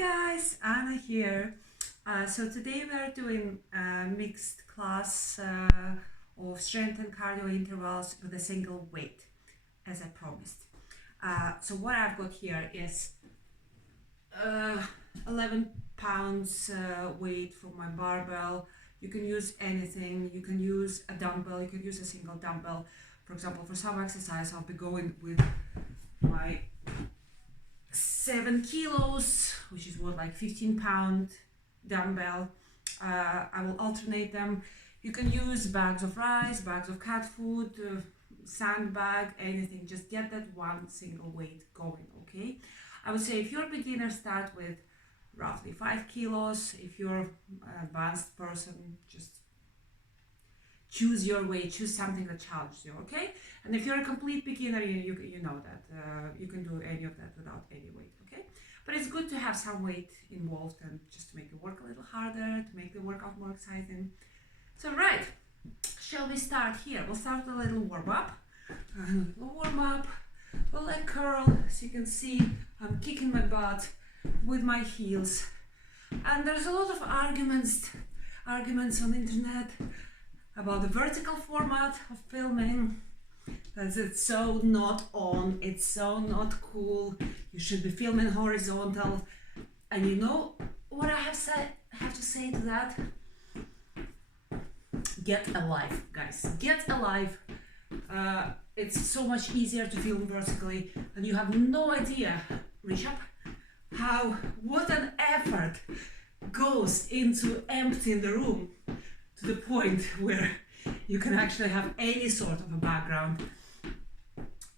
guys, Anna here. So today we are doing a mixed class of strength and cardio intervals with a single weight, as I promised. So what I've got here is 11 pounds weight from my barbell. You can use anything. You can use a dumbbell. You can use a single dumbbell. For example, for some exercise, I'll be going with my 7 kilos, which is what, like 15-pound dumbbell. I will alternate them. You can use bags of rice, bags of cat food, sandbag, anything. Just get that one single weight going, okay? I would say if you're a beginner, start with roughly 5 kilos. If you're an advanced person, just choose your weight, choose something that challenges you, okay? And if you're a complete beginner, you know that you can do any of that without any weight, okay? But it's good to have some weight involved and just to make the work a little harder, to make the workout more exciting. So right, shall we start here? We'll start with a little warm-up. A leg curl. As you can see, I'm kicking my butt with my heels. And there's a lot of arguments on the internet about the vertical format of filming, that it's so not on, it's so not cool, you should be filming horizontal. And you know what I have to say to that? Get alive, guys, get alive. It's so much easier to film vertically, and you have no idea, Rishabh, what an effort goes into emptying the room to the point where you can actually have any sort of a background.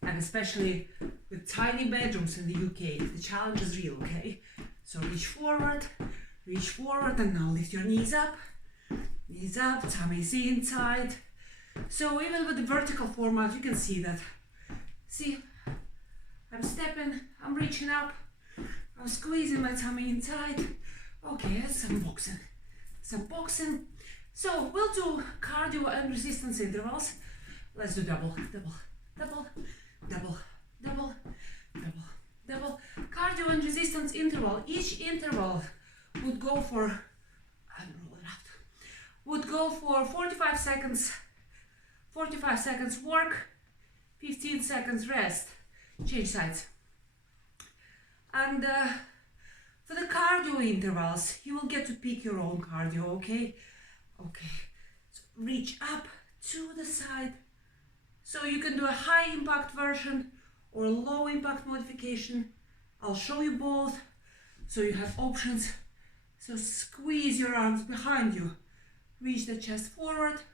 And especially with tiny bedrooms in the UK, the challenge is real, okay? So reach forward, and now lift your knees up, tummy's inside. So even with the vertical format, you can see that. See, I'm stepping, I'm reaching up, I'm squeezing my tummy inside. Okay, that's some boxing. So we'll do cardio and resistance intervals. Let's do double. Cardio and resistance interval. Each interval would go for 45 seconds. 45 seconds work, 15 seconds rest. Change sides. And for the cardio intervals, you will get to pick your own cardio, okay? Okay, so reach up to the side. So you can do a high impact version or a low impact modification. I'll show you both so you have options. So squeeze your arms behind you. Reach the chest forward.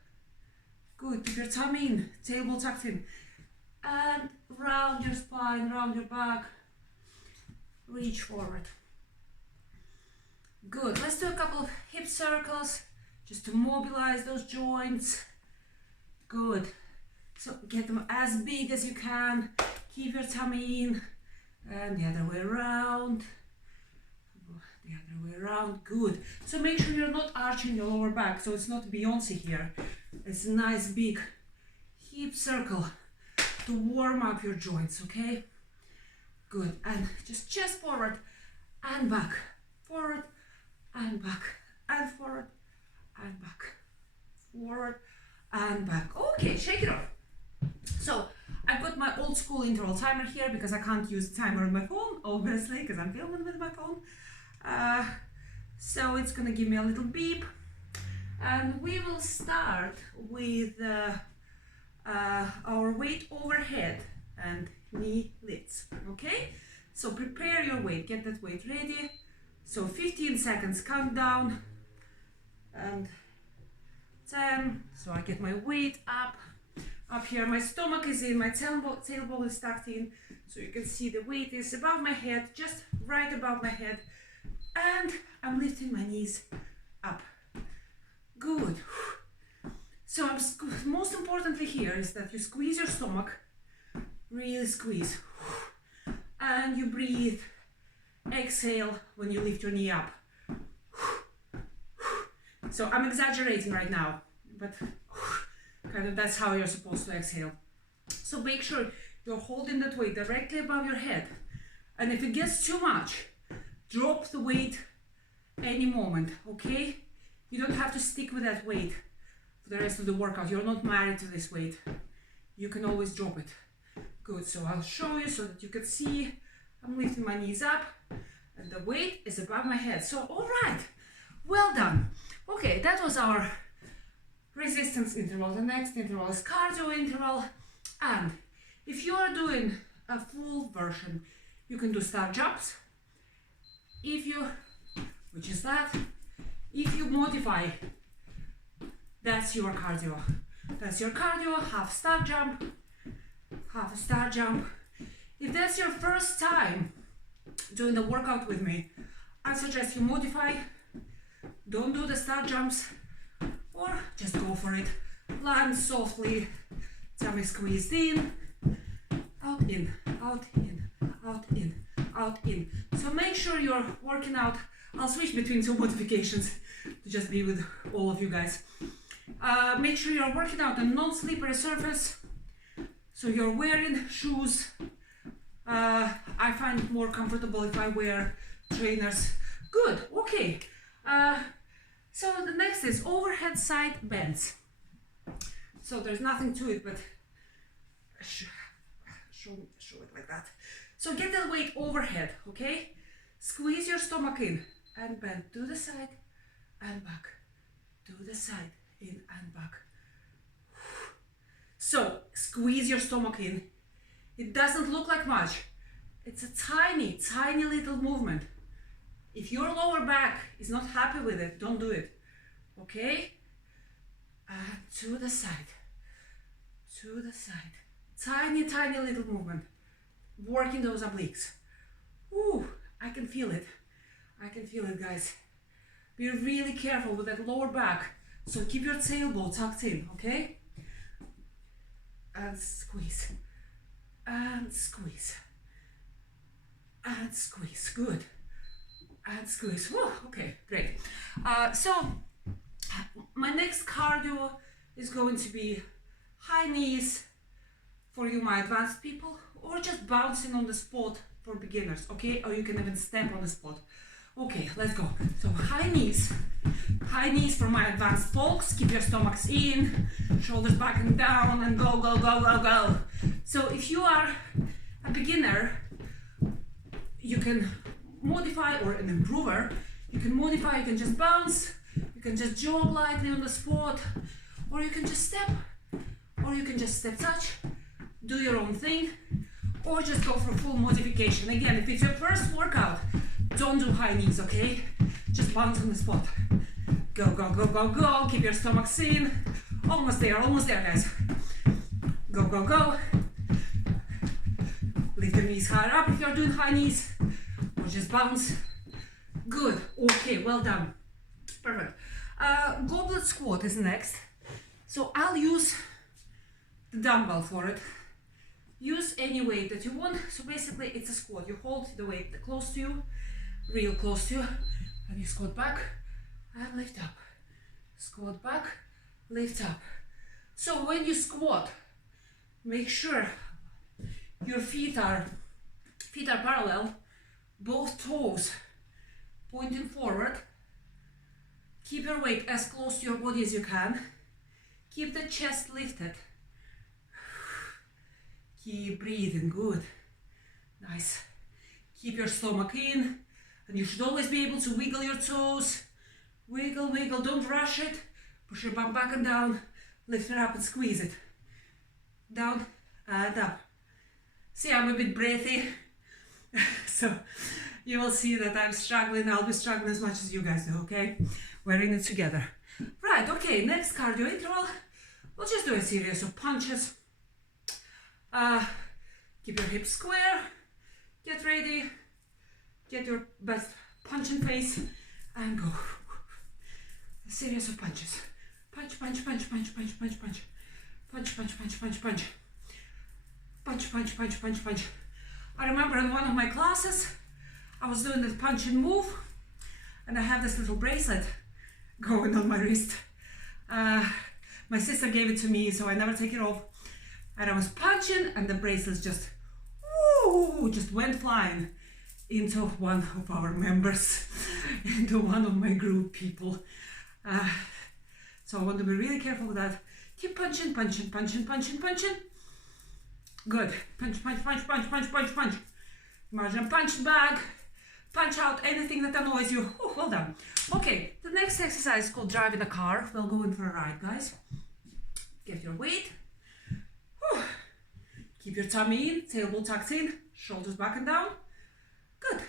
Good, keep your tummy in, tailbone tucked in. And round your spine, round your back. Reach forward. Good, let's do a couple of hip circles just to mobilize those joints. Good. So get them as big as you can. Keep your tummy in. And the other way around. Good. So make sure you're not arching your lower back. So it's not Beyonce here. It's a nice big hip circle to warm up your joints, okay? Good. And just chest forward and back. Forward and back. And forward and back. Forward and back. Okay, shake it off. So I've got my old school interval timer here because I can't use the timer on my phone, obviously, because I'm filming with my phone. So it's gonna give me a little beep. And we will start with our weight overhead and knee lifts, okay? So prepare your weight, get that weight ready. So 15 seconds countdown, and 10, so I get my weight up here, my stomach is in, my tailbone is tucked in, so you can see the weight is above my head, just right above my head, and I'm lifting my knees up. Good. So most importantly here is that you squeeze your stomach, really squeeze, and you breathe, exhale when you lift your knee up. So I'm exaggerating right now, but kind of that's how you're supposed to exhale. So make sure you're holding that weight directly above your head, and if it gets too much, Drop the weight any moment, okay? You don't have to stick with that weight for the rest of the workout. You're not married to this weight. You can always drop it. Good, so I'll show you so that you can see. I'm lifting my knees up and the weight is above my head. So, all right, well done. Okay, that was our resistance interval. The next interval is cardio interval. And if you are doing a full version, you can do star jumps. Which is that, if you modify, that's your cardio. That's your cardio, half star jump, half a star jump. If that's your first time doing the workout with me, I suggest you modify. Don't do the star jumps, or just go for it. Land softly, tummy squeezed in, out in, out in, out in, out in. So make sure you're working out. I'll switch between two modifications to just be with all of you guys. Make sure you're working out a non-slippery surface. So you're wearing shoes. I find it more comfortable if I wear trainers. Good, okay. So the next is overhead side bends. So there's nothing to it, but show it like that. So get that weight overhead, okay? Squeeze your stomach in and bend to the side and back, to the side, in and back. So squeeze your stomach in. It doesn't look like much. It's a tiny, tiny little movement. If your lower back is not happy with it, don't do it, okay? And to the side, to the side. Tiny, tiny little movement. Working those obliques. Ooh, I can feel it. I can feel it, guys. Be really careful with that lower back. So keep your tailbone tucked in, okay? And squeeze. And squeeze. And squeeze. Good. And squeeze. Whoa, okay, great. So my next cardio is going to be high knees for you, my advanced people, or just bouncing on the spot for beginners, okay? Or you can even step on the spot. Okay, let's go. So high knees for my advanced folks. Keep your stomachs in, shoulders back and down, and go, go, go, go, go. So if you are a beginner, you can modify, or an improver, you can modify, you can just bounce, you can just jog lightly on the spot, or you can just step, or you can just step touch, do your own thing, or just go for full modification. Again, if it's your first workout, don't do high knees, okay? Just bounce on the spot. Go, go, go, go, go. Keep your stomachs in. Almost there, guys. Go, go, go. Lift your knees higher up if you're doing high knees, or just bounce. Good, okay, well done. Perfect. Goblet squat is next. So I'll use the dumbbell for it. Use any weight that you want. So basically it's a squat. You hold the weight close to you, real close to you, and you squat back and lift up. Squat back, lift up. So when you squat, make sure your feet are parallel, both toes pointing forward. Keep your weight as close to your body as you can. Keep the chest lifted. Keep breathing, good. Nice. Keep your stomach in, and you should always be able to wiggle your toes. Wiggle, wiggle, don't rush it. Push your bum back and down. Lift it up and squeeze it. Down and up. See, I'm a bit breathy, so you will see that I'm struggling. I'll be struggling as much as you guys do, okay? We're in it together. Right, okay, next cardio interval. We'll just do a series of punches. Keep your hips square, get ready, get your best punching face, and go. A series of punches. Punch, punch, punch, punch, punch, punch, punch. Punch, punch, punch, punch, punch. Punch, punch, punch, punch, punch. I remember in one of my classes, I was doing this punch and move, and I have this little bracelet going on my wrist. My sister gave it to me, so I never take it off. And I was punching, and the bracelets just went flying. into one of our members, into one of my group people. So I want to be really careful with that. Keep punching, punching, punching, punching, punching. Good. Punch, punch, punch, punch, punch, punch, punch. Imagine punch bag. Punch out anything that annoys you. Oh, well done. Okay, the next exercise is called driving a car. We'll go in for a ride, guys. Get your weight. Whew. Keep your tummy in, tailbone tucked in, shoulders back and down. Good.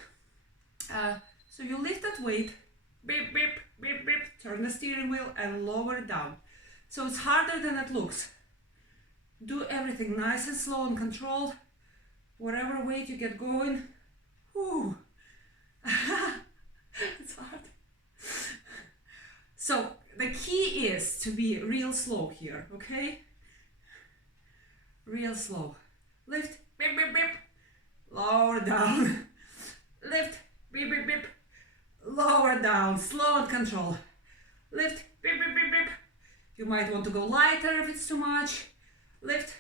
So you lift that weight, beep, beep, beep, beep, turn the steering wheel and lower it down. So it's harder than it looks. Do everything nice and slow and controlled. Whatever weight you get going. Whew. It's hard. So the key is to be real slow here, okay? Real slow. Lift, beep, beep, beep. Lower down. Lift, beep, beep, beep. Lower down. Slow and control. Lift, beep, beep, beep, beep. You might want to go lighter if it's too much. Lift.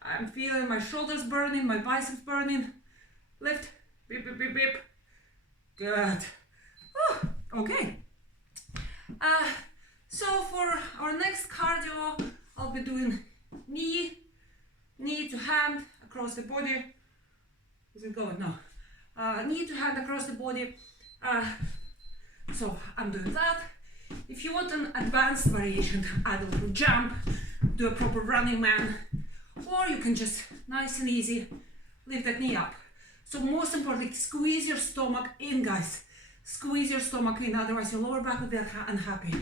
I'm feeling my shoulders burning, my biceps burning. Lift, beep, beep, beep, beep. Good. Okay. So for our next cardio, I'll be doing knee to hand across the body. Is it going? No. Knee to hand across the body. So I'm doing that. If you want an advanced variation, add a little jump, do a proper running man, or you can just nice and easy lift that knee up. So most importantly, squeeze your stomach in, guys. Squeeze your stomach in, otherwise your lower back will be unhappy.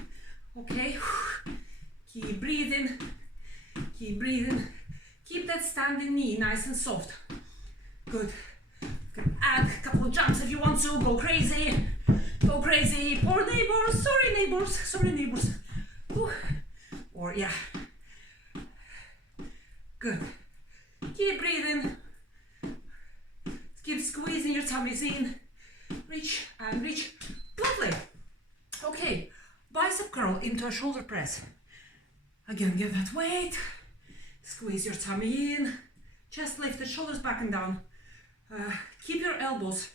Okay? Keep breathing. Keep breathing. Keep that standing knee nice and soft. Good. Add a couple of jumps if you want to. Go crazy. Go crazy. Poor neighbors. Sorry, neighbors. Sorry, neighbors. Whew. Or, yeah. Good. Keep breathing. Keep squeezing your tummies in. Reach and reach. Lovely. Okay. Bicep curl into a shoulder press. Again, get that weight. Squeeze your tummy in. Chest lifted, shoulders back and down. Keep your elbows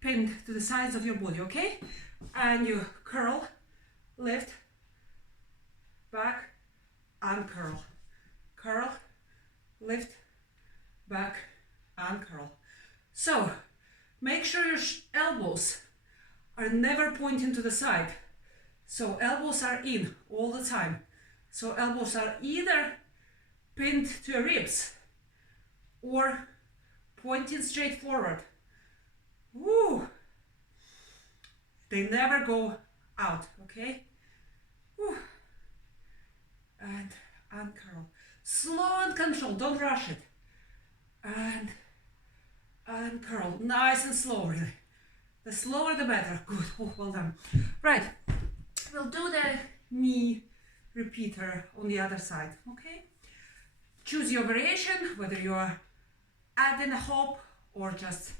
pinned to the sides of your body, okay? And you curl, lift, back, and curl. Curl, lift, back, and curl. So, make sure your elbows are never pointing to the side. So, elbows are in all the time. So, elbows are either pinned to your ribs or pointing straight forward. Woo! They never go out, okay? Woo. And curl. Slow and control, don't rush it. And curl, nice and slow, really. The slower the better. Good, oh, well done. Right, we'll do the knee repeater on the other side, okay? Choose your variation, whether you are adding a hop or just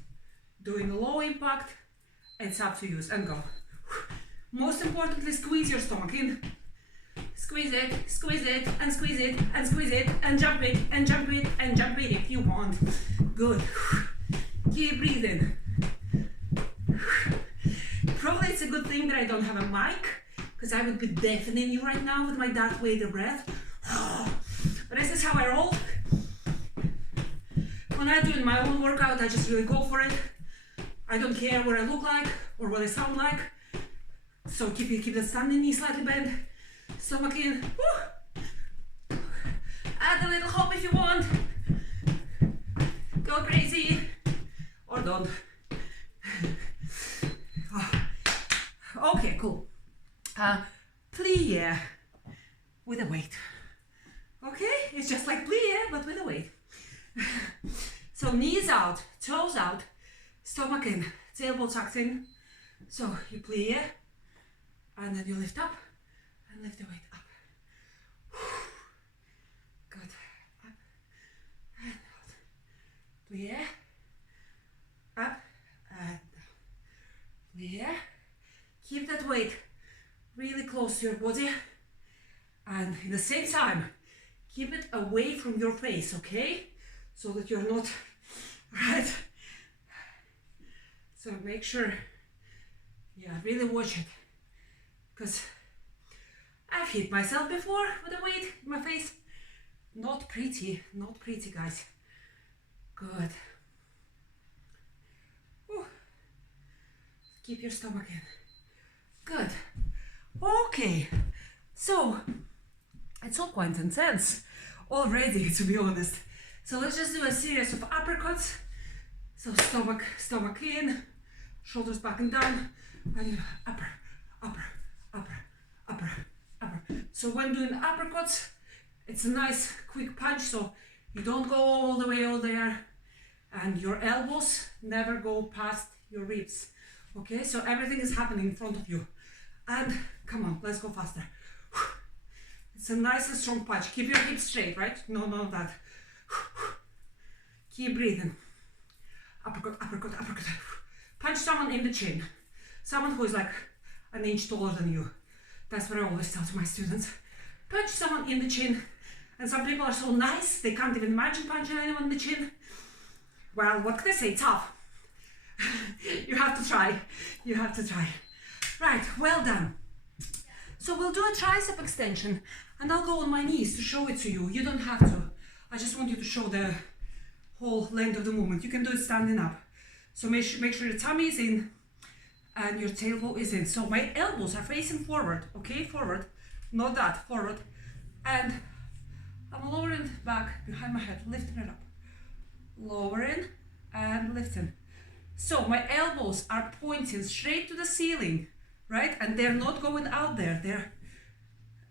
doing a low impact. It's up to you, and go. Most importantly, squeeze your stomach in. Squeeze it, and squeeze it, and squeeze it, and jump it, and jump it, and jump it if you want. Good. Keep breathing. Probably it's a good thing that I don't have a mic, because I would be deafening you right now with my Darth Vader breath. But this is how I roll. When I'm doing my own workout, I just really go for it. I don't care what I look like or what I sound like. So keep the standing knee slightly bent. Stomach in. Woo. Add a little hop if you want. Go crazy. Or don't. Okay, cool. Plie with a weight. Okay? It's just like plie, but with a weight. So knees out, toes out, stomach in, tailbone tucked in. So you plie, and then you lift up, and lift the weight up. Good. Up, and out. Plie, up, and down. Plie. Keep that weight really close to your body, and at the same time, keep it away from your face, okay? So that you're not, right? So make sure, yeah, really watch it, because I've hit myself before with a weight in my face. Not pretty, not pretty, guys. Good. Whew. Keep your stomach in. Good. Okay, so it's all quite intense already, to be honest. So let's just do a series of uppercuts. So stomach in, shoulders back and down, and upper, upper, upper, upper, upper. So when doing uppercuts, it's a nice quick punch, so you don't go all the way over there, and your elbows never go past your ribs. Okay, so everything is happening in front of you. And come on, let's go faster. It's a nice and strong punch. Keep your hips straight, right? No, none of that. Keep breathing. Uppercut, uppercut, uppercut. Punch someone in the chin. Someone who is like an inch taller than you. That's what I always tell to my students. Punch someone in the chin. And some people are so nice, they can't even imagine punching anyone in the chin. Well, what can I say? Tough. You have to try. You have to try. Right, well done. So we'll do a tricep extension, and I'll go on my knees to show it to you. You don't have to. I just want you to show the whole length of the movement. You can do it standing up. So make sure your tummy is in and your tailbone is in. So my elbows are facing forward, okay? Forward, not that, forward. And I'm lowering back behind my head, lifting it up. Lowering and lifting. So my elbows are pointing straight to the ceiling, right? And they're not going out there.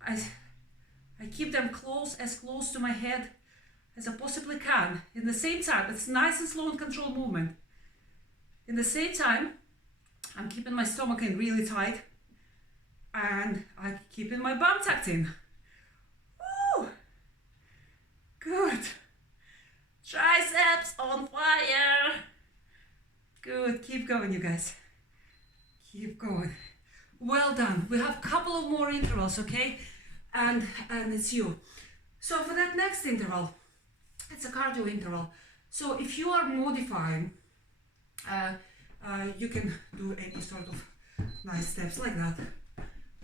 I keep them as close to my head as I possibly can. In the same time, it's nice and slow and controlled movement. In the same time, I'm keeping my stomach in really tight, and I'm keeping my bum tucked in. Woo! Good. Triceps on fire. Good, keep going, you guys. Keep going. Well done. We have a couple of more intervals, okay? And it's you. So for that next interval, it's a cardio interval. So if you are modifying, you can do any sort of nice steps like that.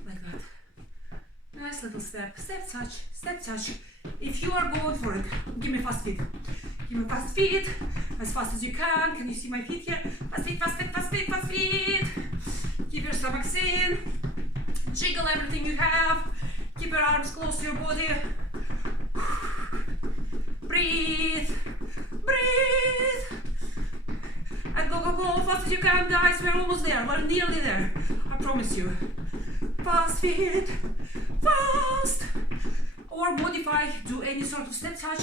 Like that. Nice little step. Step touch. Step touch. If you are going for it, give me fast feet. Give me fast feet, as fast as you can. Can you see my feet here? Fast feet, fast feet, fast feet, fast feet. Keep your stomachs in. Jiggle everything you have. Keep your arms close to your body. Breathe. Breathe. And go, go, go, fast as you can, guys. We're almost there. We're nearly there. I promise you. Fast feet. Fast. Or modify, do any sort of step touch,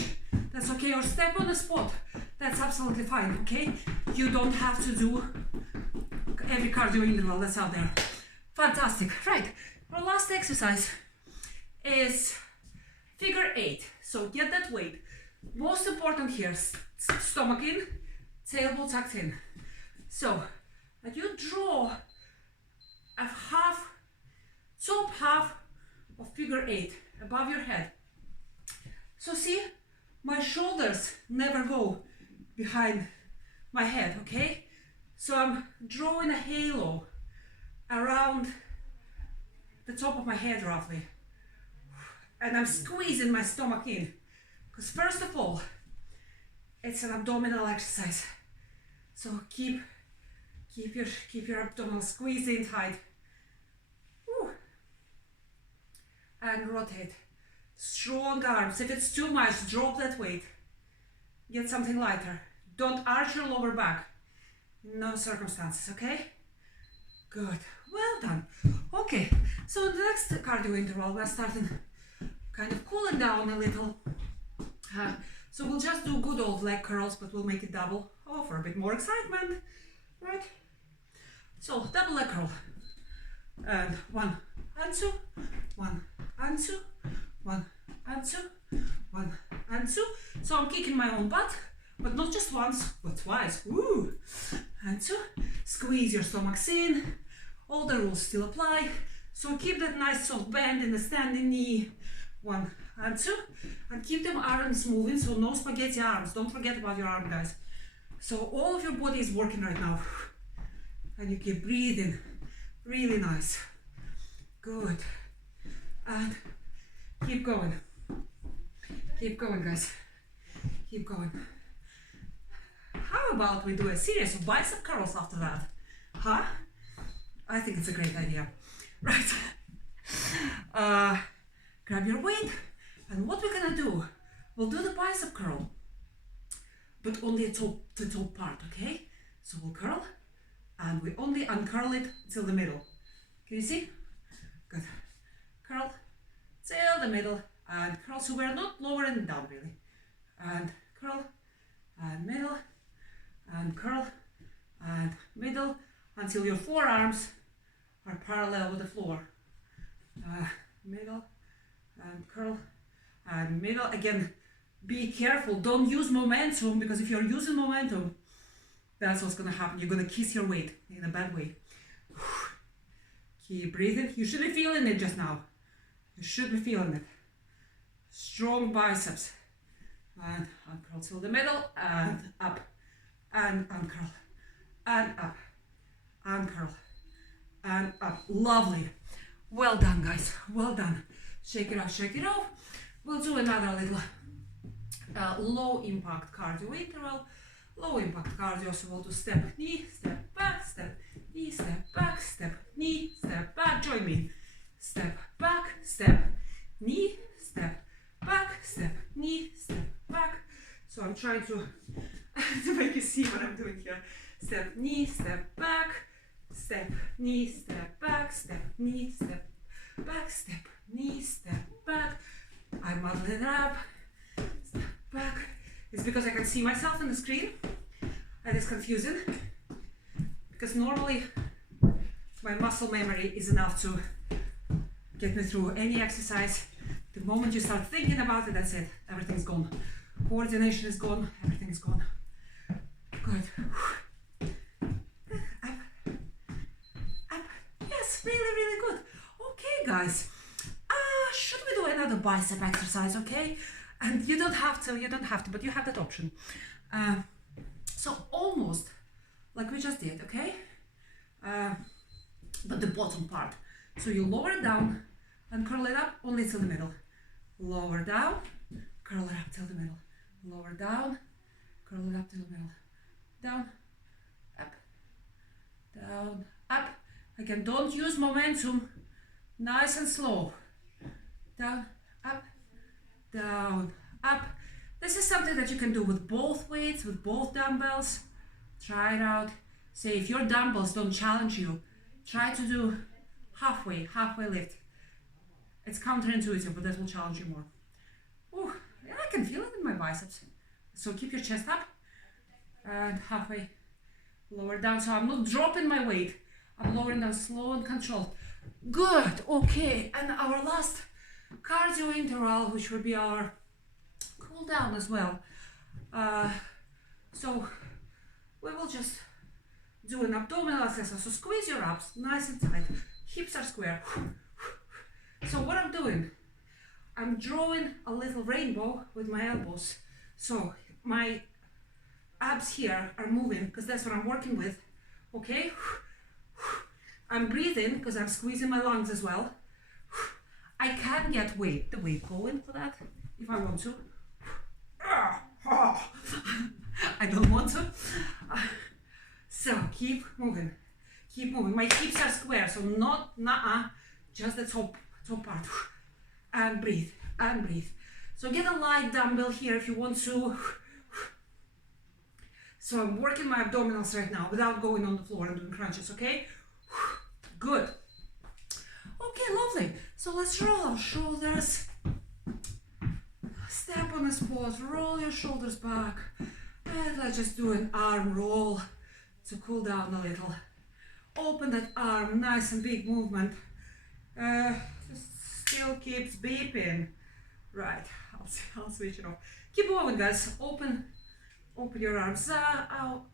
that's okay, or step on the spot, that's absolutely fine, okay? You don't have to do every cardio interval that's out there. Fantastic. Right, our last exercise is figure 8. So get that weight. Most important here, stomach in, tailbone tucked in. So you draw a top half of figure 8 above your head. So see, my shoulders never go behind my head, okay? So I'm drawing a halo around the top of my head roughly. And I'm squeezing my stomach in. Because first of all, it's an abdominal exercise. So keep your abdominal squeezed in tight. Woo. And rotate. Strong arms. If it's too much, drop that weight. Get something lighter. Don't arch your lower back. No circumstances, okay? Good. Well done. Okay, so the next cardio interval, we're starting kind of cooling down a little. So we'll just do good old leg curls, but we'll make it double. Oh, for a bit more excitement, right? So double leg curl. And 1 and 2, 1 and 2, 1 and 2, 1 and 2. So I'm kicking my own butt, but not just once, but twice. Woo! And 2. Squeeze your stomachs in. All the rules still apply. So keep that nice soft bend in the standing knee. 1 and 2. And keep them arms moving, so no spaghetti arms. Don't forget about your arm, guys. So all of your body is working right now. And you keep breathing. Really nice. Good. And keep going. Keep going, guys. Keep going. How about we do a series of bicep curls after that? Huh? I think it's a great idea. Right. Grab your weight. And what we're gonna do, we'll do the bicep curl, but only the top part, okay? So we'll curl, and we only uncurl it till the middle. Can you see? Good. Curl till the middle, and curl, so we're not lowering it down really. And curl, and middle, and curl, and middle, until your forearms are parallel with the floor. Middle, and curl, and middle. Again, be careful, don't use momentum, because if you're using momentum, that's what's gonna happen. You're gonna kiss your weight in a bad way. Keep breathing. You should be feeling it just now. You should be feeling it. Strong biceps. And uncurl till the middle, and up, and uncurl, and up, uncurl, and up. Lovely. Well done, guys. Well done. Shake it off, shake it off. We'll do another little low impact cardio interval. Low impact cardio, so we'll do step, knee, step, knee, step, back, step, knee, step, back. Join me. Step, back, step, knee, step, back, step, knee, step, back. So I'm trying to make you see what I'm doing here. Step, knee, step, back, step, knee, step, back, step, knee, step, back, step, knee, step, back. I muddle it up, step, back. It's because I can see myself on the screen, and it's confusing, because normally my muscle memory is enough to get me through any exercise. The moment you start thinking about it, that's it. Everything's gone. Coordination is gone. Everything is gone. Good. Up. Up. Yes, really, really good. Okay, guys. Should we do another bicep exercise, okay? And you don't have to, but you have that option. So almost like we just did, okay? But the bottom part. So you lower it down and curl it up only till the middle. Lower down, curl it up till the middle. Lower down, curl it up till the middle. Down, up, down, up. Again, don't use momentum. Nice and slow. Down, up, down, up. This is something that you can do with both weights, with both dumbbells. Try it out. Say if your dumbbells don't challenge you, try to do halfway lift. It's counterintuitive, but that will challenge you more. Ooh, yeah, I can feel it in my biceps. So keep your chest up and halfway lower down. So I'm not dropping my weight. I'm lowering down slow and controlled. Good, okay. And our last cardio interval, which will be our cool down as well. So we will just do an abdominal exercise. So squeeze your abs nice and tight. Hips are square. So what I'm doing, I'm drawing a little rainbow with my elbows. So my abs here are moving because that's what I'm working with. Okay? I'm breathing because I'm squeezing my lungs as well. I can get the weight going for that if I want to. I don't want to. So keep moving. Keep moving. My hips are square, so not just the top part. And breathe, and breathe. So get a light dumbbell here if you want to. So I'm working my abdominals right now without going on the floor and doing crunches, okay? Good. Okay, lovely. So let's roll our shoulders. Step on the spot, roll your shoulders back. And let's just do an arm roll to cool down a little. Open that arm, nice and big movement. Still keeps beeping. Right, I'll switch it off. Keep moving, guys. Open your arms out,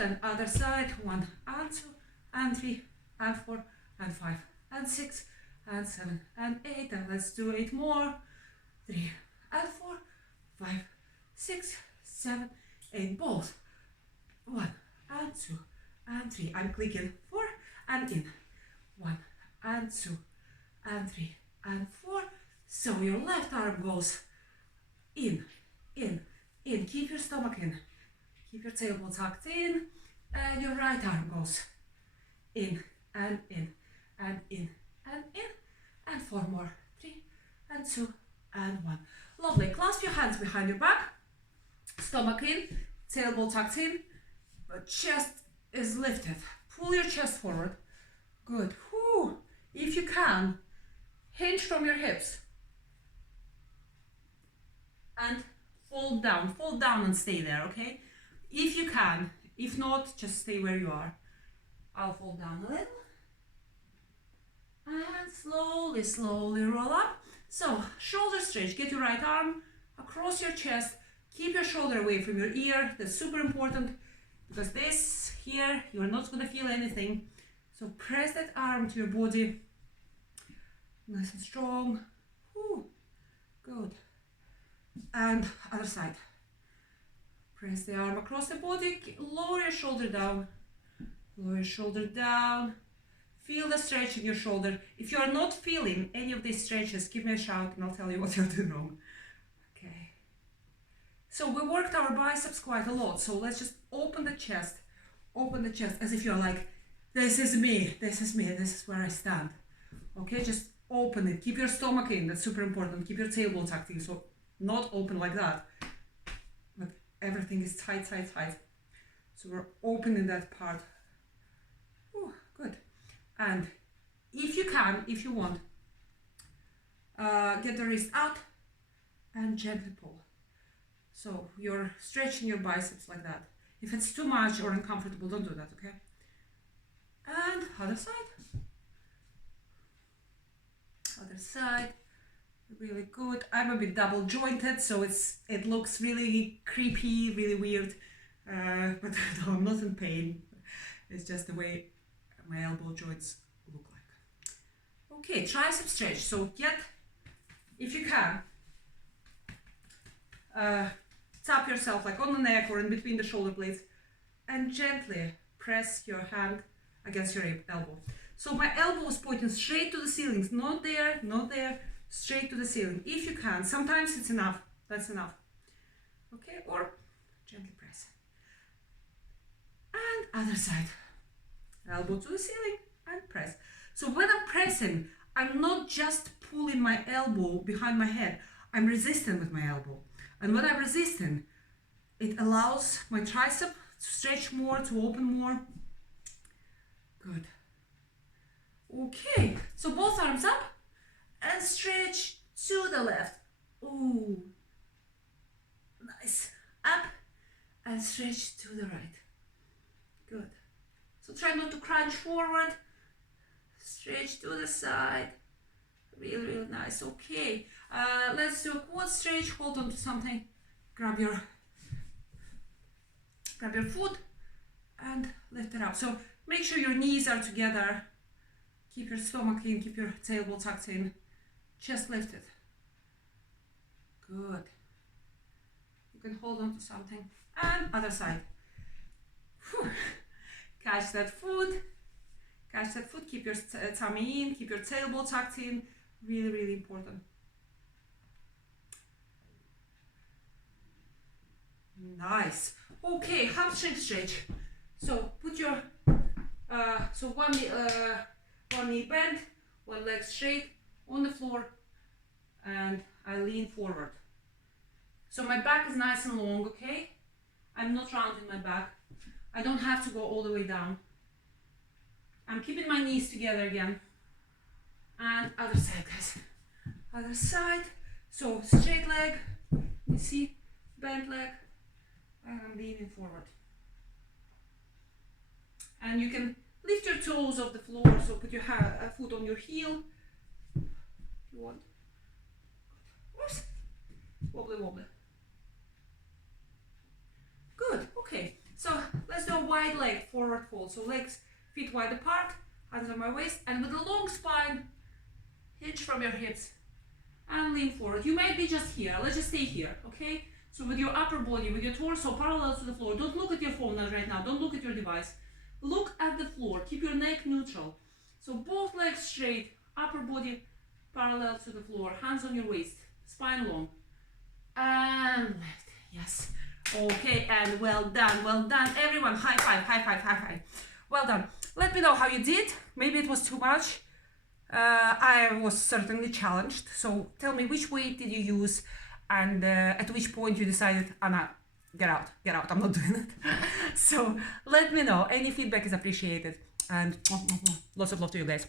and other side. 1 and 2 and 3 and 4 and 5 and 6 and 7 and 8, and let's do 8 more. 3 and 4, 5, 6, 7, 8. Both. 1 and 2 and 3. I'm clicking 4 and in. 1 and 2 and 3 and 4. So your left arm goes in, in, in. Keep your stomach in. Keep your tailbone tucked in. And your right arm goes in and in and in and in. And 4 more. 3 and 2 and 1. Lovely. Clasp your hands behind your back. Stomach in. Tailbone tucked in. But chest is lifted. Pull your chest forward. Good. Whew. If you can, hinge from your hips. And fold down and stay there, okay? If you can, if not, just stay where you are. I'll fold down a little. And slowly, slowly roll up. So, shoulder stretch, get your right arm across your chest. Keep your shoulder away from your ear, that's super important. Because this, here, you're not gonna feel anything. So press that arm to your body. Nice and strong. Whew. Good. And other side. Press the arm across the body, lower your shoulder down. Lower your shoulder down. Feel the stretch in your shoulder. If you are not feeling any of these stretches, give me a shout and I'll tell you what you're doing wrong. Okay. So we worked our biceps quite a lot. So let's just open the chest as if you're like, this is me, this is me, this is where I stand. Okay, just open it. Keep your stomach in, that's super important. Keep your tailbone tucked in, so not open like that. But everything is tight, tight, tight. So we're opening that part. Ooh, good. And if you can, if you want, get the wrist out and gently pull. So you're stretching your biceps like that. If it's too much or uncomfortable, don't do that, okay? And other side. Other side. Really good. I'm a bit double jointed, so it looks really creepy, really weird. But no, I'm not in pain. It's just the way my elbow joints look like. Okay, tricep stretch. So get, if you can, tap yourself like on the neck or in between the shoulder blades and gently press your hand against your elbow. So my elbow is pointing straight to the ceiling, not there, not there, straight to the ceiling. If you can, sometimes it's enough, that's enough. Okay, or gently press. And other side, elbow to the ceiling and press. So when I'm pressing, I'm not just pulling my elbow behind my head, I'm resisting with my elbow. And when I'm resisting, it allows my tricep to stretch more, to open more. Good. Okay, so both arms up and stretch to the left. Ooh, nice. Up and stretch to the right. Good. So try not to crunch forward. Stretch to the side. Really, really nice. Okay, let's do a quad stretch. Hold on to something. Grab your foot and lift it up. So make sure your knees are together. Keep your stomach in, keep your tailbone tucked in. Chest lifted. Good. You can hold on to something. And other side. Whew. Catch that foot. Catch that foot. Keep your tummy in, keep your tailbone tucked in. Really, really important. Nice. Okay, hamstring stretch. So put your so one knee bent, one leg straight on the floor, and I lean forward. So my back is nice and long, okay? I'm not rounding my back. I don't have to go all the way down. I'm keeping my knees together again. And other side, guys. Other side. So straight leg, you see, bent leg, and I'm leaning forward. And you can lift your toes off the floor, so put your foot on your heel. If you want. Oops. Wobbly, wobbly. Good, okay. So let's do a wide leg forward fold. So legs, feet wide apart, hands on my waist, and with a long spine, hinge from your hips and lean forward. You might be just here. Let's just stay here, okay? So with your upper body, with your torso parallel to the floor. Don't look at your phone right now. Don't look at your device. Look at the floor. Keep your neck neutral. So both legs straight, upper body parallel to the floor, hands on your waist, spine long. And left. Yes. Okay, and well done, well done. Everyone, high five, high five, high five. Well done. Let me know how you did. Maybe it was too much. I was certainly challenged. So tell me, which weight did you use, and at which point you decided, Anna, get out, I'm not doing it. So let me know. Any feedback is appreciated. And lots of love to you guys.